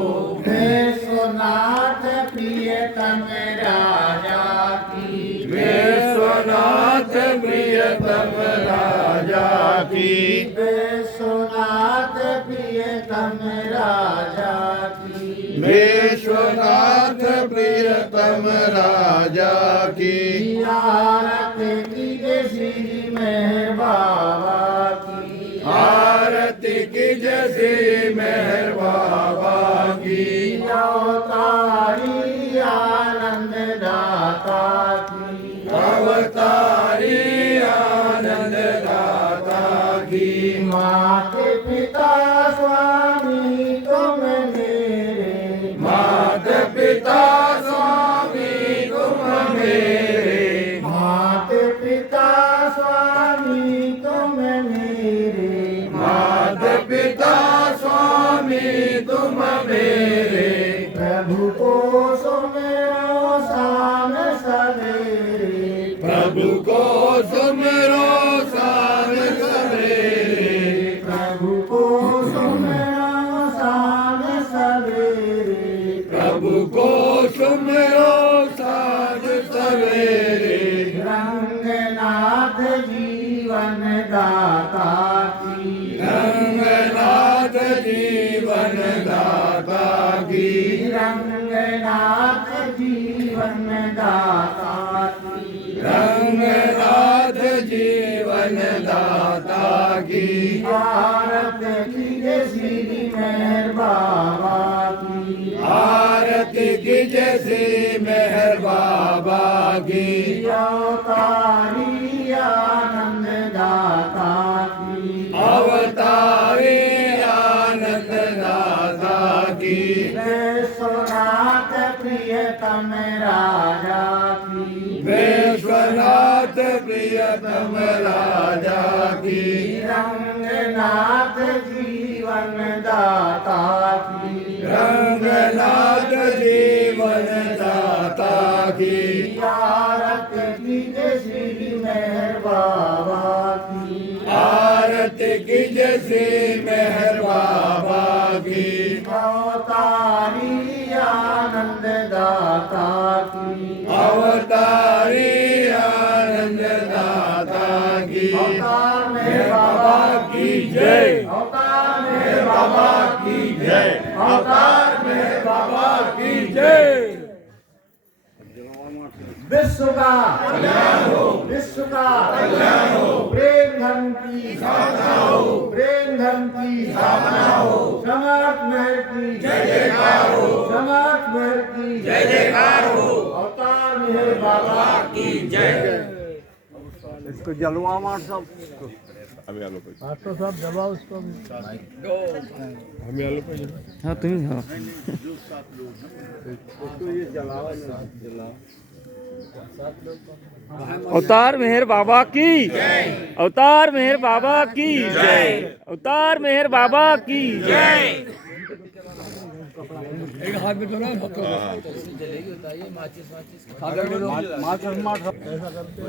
विश्वनाथ प्रियतम राजा की। विश्वनाथ प्रियतम राजा की। विश्वनाथ प्रियतम राजा की। विश्वनाथ प्रियतम राजा की। आरती कीजिए श्री मेहर बाबा की। आरती कीजिए श्री मेहर बाबा की। अवतारी आनंद दाता की। अवतारी आनंद दाता की। माते पिता स्वामी तुम मेरे। माते पिता स्वामी तुम मेरे। माते पिता स्वामी तुम मेरे। माते पिता स्वामी तुम मेरे। प्रभु को सुमिरो शाम सवेरे। प्रभु को सुमिरो शाम सवेरे। प्रभु को सुमिरो शाम सवेरे। प्रभु को सुमिरो शाम सवेरे। रंगनाथ जीवन दाता की। रंगनाथ जीवन दाता की। रंगनाथ जीवन दाता की। रंगनाथ जीवन दाता की। आरती कीजिए श्री मेहर बाबा की। आरती कीजिए श्री मेहर बाबा की। अवतारी आनंद दाता की। अवतारी आनंद दाता की। विश्वनाथ प्रियतम राजा की। विश्वनाथ प्रियतम राजा की। रंगनाथ जीवन दाता की। रंगनाथ जीवन दाता की। आरती कीजिए श्री मेहर बाबा की। आरती कीजिए श्री मेहर बाबा की। अवतारी आनंद दाता की। अवतारी आनंद दाता की। अवतार में बाबा की जय। अवतार में बाबा की जय। अवतार में बाबा की जय। विश्व का कल्याण हो। विश्व का कल्याण हो। प्रेम धर्म की स्थापना हो। प्रेम धर्म की स्थापना हो। समाज महर की जय जयकार हो। समाज महर की जय जयकार हो। अवतार मेहर बाबा की जय। इसको जलवा मार सब मास्टर साहब दबाओ उसको भी। हाँ तुम्हें हाँ अवतार मेहर बाबा की अवतार मेहर बाबा की अवतार मेहर बाबा की एक हाथ में तो ना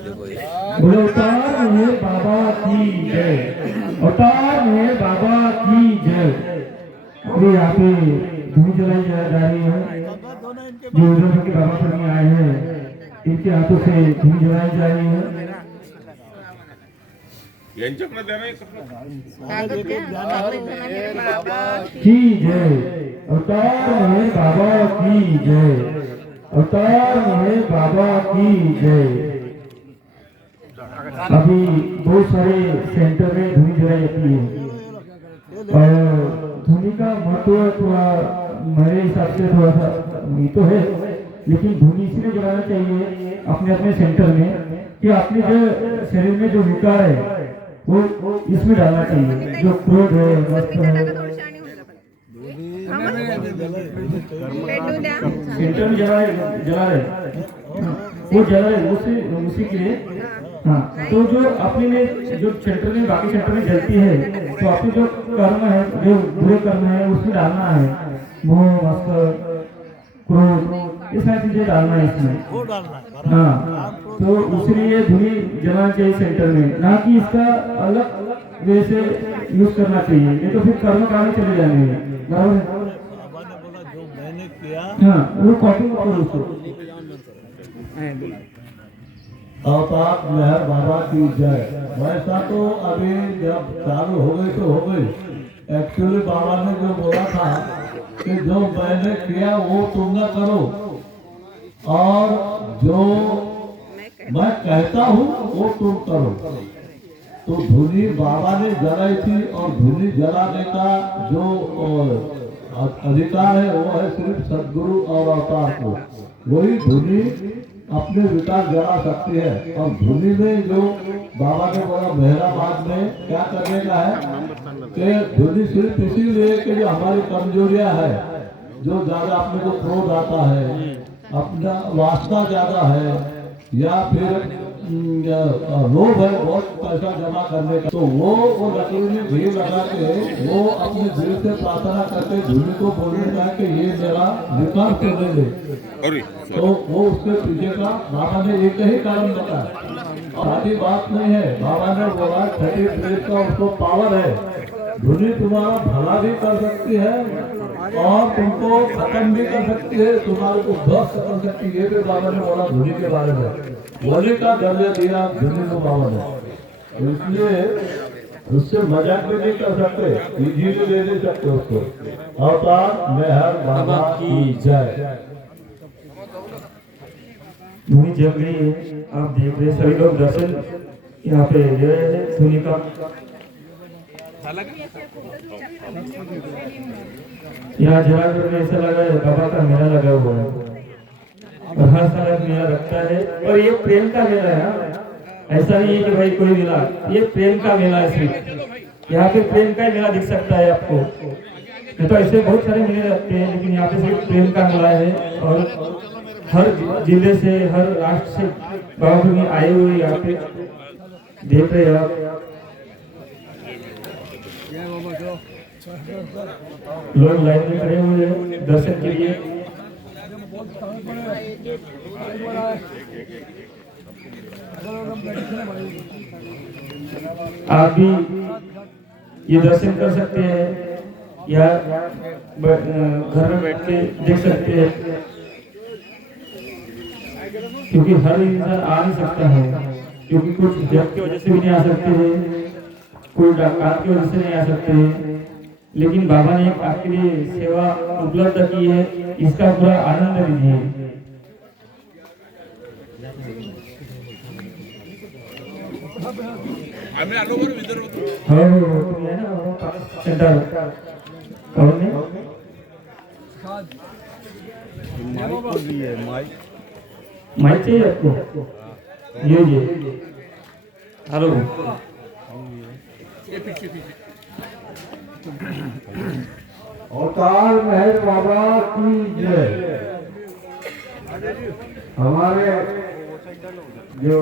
बोले अवतार मेहर बाबा की जय, अवतार मेहर बाबा की जय। अभी यहाँ पे धूप जलाई जा रही है, जो उधर के बाबा पर आए हैं इनके हाथों से धूप जलाई जा रही है। की जय, अवतार मेहर बाबा की जय, अवतार मेहर बाबा की जय। अभी बहुत सारे सेंटर में धुनी जलाई जाती है और धुनी का महत्व थोड़ा मेरे हिसाब से थोड़ा सा ये तो है, लेकिन धुनी इसलिए जलाना चाहिए अपने अपने सेंटर में कि अपने जो शरीर में जो विकार है वो इसमें डालना चाहिए, जो क्रोध है मस्त है सेंटर में जला रहे वो जला रहे उसी के लिए। हाँ, तो जो अपने में जो सेंटर में बाकी सेंटर में जलती है तो अपने जो कर्म है जो बुरे कर्म है उसमें डालना है, मोह मत्सर क्रोध ये सारी चीजें डालना है इसमें। हाँ, तो इसलिए धुनी जलाना चाहिए सेंटर में, ना कि इसका अलग वे से यूज करना चाहिए, ये तो फिर कर्म कांड चले जाएंगे। बाबा ने बोला जो मैंने किया हाँ, वो कॉपी करो उसको। अवतार मेहर बाबा की जय। वैसा तो अभी जब चालू हो गई तो हो गई, एक्चुअली बाबा ने जो बोला था कि जो मैंने किया वो तुम न करो और जो मैं कहता हूँ वो तुम करो। तो धुनी बाबा ने जलाई थी और धुनी जलाने का जो अधिकार है वो है सिर्फ सदगुरु और अवतार को। वही धुनी अपने विकार जला सकती है। और धुनी में जो बाबा ने बोला मेहराबाद में क्या करने का है कि धुनी सिर्फ इसीलिए कि जो हमारी कमजोरियां है, जो ज्यादा अपने को क्रोध आता है, अपना वासना ज्यादा है या फिर लोभ है बहुत पैसा जमा करने का, तो वो लकड़ी में घी लगा के वो अपने दिल से प्रार्थना करके धुनी को बोलने का कि ये मेरा विकार से ले ले, तो वो उसके पीछे का बाबा ने एक ही कारण बताया। सारी बात नहीं है, बाबा ने बोला 30 का उसको पावर है, धुनी तुम्हारा भला भी कर सकती है और तुमको खत्म भी कर सकती है, तुम्हारे को ध्वस्त कर सकती है। ये भी बाबा ने बोला धुनी के बारे में, बोले का दर्जा दिया धुनी को बाबा ने। तो इसलिए उससे मजाक भी नहीं कर सकते, इजी भी ले नहीं सकते उसको। अवतार मेहर बाबा की जय। धुनी जल रही है, आप देख रहे सभी लोग दर्शन यहाँ पे ले रहे हैं धुनी का। यहाँ जला कर ऐसा लगा है बाबा का मेला लगा हुआ है और हर साल मेला लगता है और ये प्रेम का मेला है। ऐसा नहीं है कि भाई कोई मेला, ये प्रेम का मेला है सिर्फ। यहाँ पे प्रेम का ही मेला दिख सकता है आपको, तो ऐसे बहुत सारे मेले लगते हैं लेकिन यहाँ पे सिर्फ प्रेम का मेला है। और हर जिले से हर राष्ट्र से बाबा में आए हुए यहाँ पे देख रहे आप लोग लाइन में खड़े हुए हैं दर्शन के लिए। आप भी ये दर्शन कर सकते हैं या घर में बैठ के देख सकते हैं, क्योंकि हर इंसान आ नहीं सकता है, क्योंकि कुछ जब की वजह से भी नहीं आ सकते हैं, कोई काम की वजह से नहीं आ सकते हैं, लेकिन बाबा ने एक आपके लिए सेवा उपलब्ध की है, इसका पूरा आनंद लीजिए। माइक चाहिए आपको? ये हेलो अवतार महर बाबा की जय। हमारे जो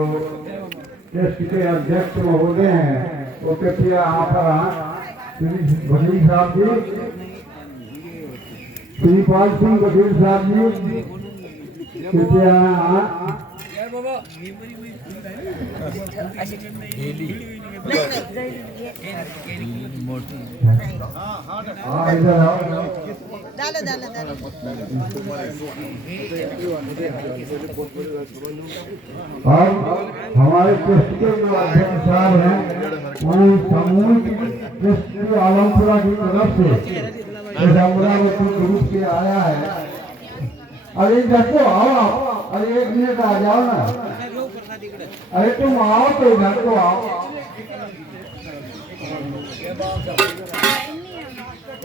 ट्रस्ट के अध्यक्ष महोदय हैं वो कृपया आप श्री वकील साहब जी, श्रीपाल सिंह वकील साहब जी कृपया इधर आओ। डालो डालो डालो। और हमारे ट्रस्ट के जो अध्यक्ष साहब हैं वो सामूहिक ट्रस्ट की आलमपुरा की तरफ से अमरावती ग्रुप से आया है। अरे देखो आओ आप, अरे 1 मिनट आ जाओ ना, अरे तुम आओ तो इधर को आओ।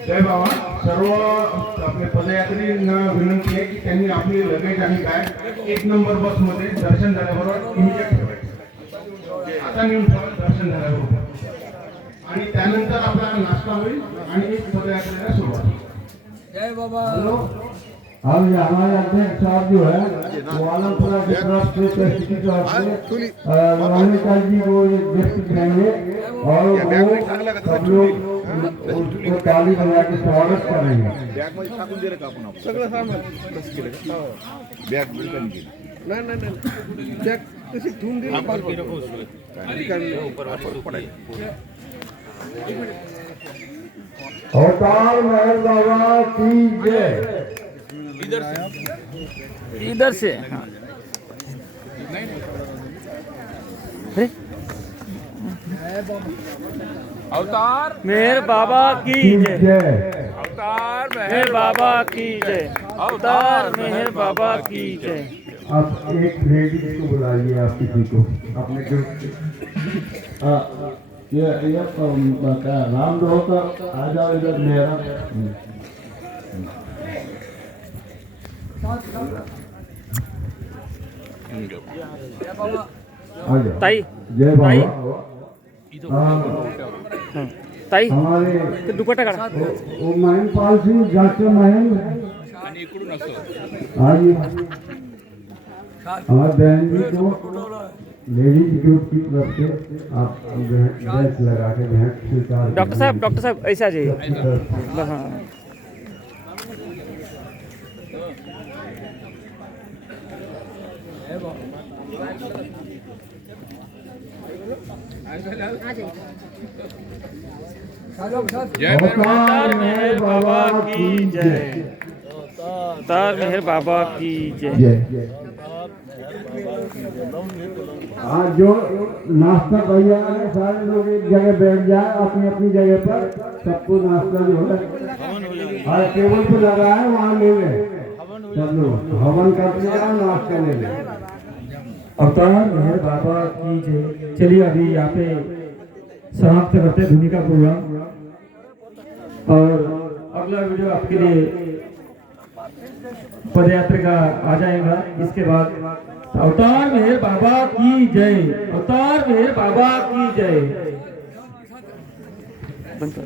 जय बाबा, सर्व आपले पदयात्रींना विनंती आहे की त्यांनी आपली लगेज आणि बॅग 1 नंबर बसमध्ये दर्शन झाल्याबरोबर इमिजिएट ठेवायचं। आता नेऊन ठेवा दर्शन झाल्याबरोबर, आणि त्यानंतर आपला नाश्ता होईल आणि पदयात्रेला सुरुवात होईल। जय बाबा। अब ये हमारे अध्यक्ष साहब जो है वो आलमपुरा की तरफ से ट्रस्ट की तरफ से रानीकाल जी को एक गिफ्ट देंगे और वो सब लोग उसको ताली बजा के स्वागत करेंगे। बॅग मध्ये टाकून दिलं का आपण सगळं सामान कसं केलं का बॅग बिलकन केली नाही बॅग कशी ठेवून दिली आपण अवतार महर बाबा की जय। इधर से हाँ। अरे अवतार मेहर बाबा की जय। अवतार मेहर बाबा की जय। अवतार मेहर बाबा की जय। आप एक लेडीज को बुलाइए, आप किसी को अपने ग्रुप से। ये क्या नाम दो तो आ जाओ इधर मेरा। ताई जय ताई ताई हमारे ते दुपट्टा काढा। वो महेंद्रपाल सिंह डॉक्टर महेंद्र आइए। हमारे बहन जी को लेडीज ग्रुप की तरफ से आप ड्रेस लगा के भेंट स्वीकार। डॉक्टर साहब ऐसे आ जाइए। हाँ अवतार मेहर बाबा की जय। अवतार मेहर बाबा की जय। जय। आज जो नाश्ता भैया है सारे लोग एक जगह बैठ जाए अपनी अपनी जगह पर, सबको नाश्ता जो है हर टेबल पे लगा है वहाँ ले ले, सब लोग हवन करते जाओ नाश्ता ले ले। अवतार मेहर बाबा की जय। चलिए अभी यहाँ पे समाप्त करते धुनी का प्रोग्राम और अगला वीडियो आपके लिए पदयात्रा का आ जाएगा। इसके बाद अवतार मेहर बाबा की जय। अवतार मेहर बाबा की जय। बंद कर।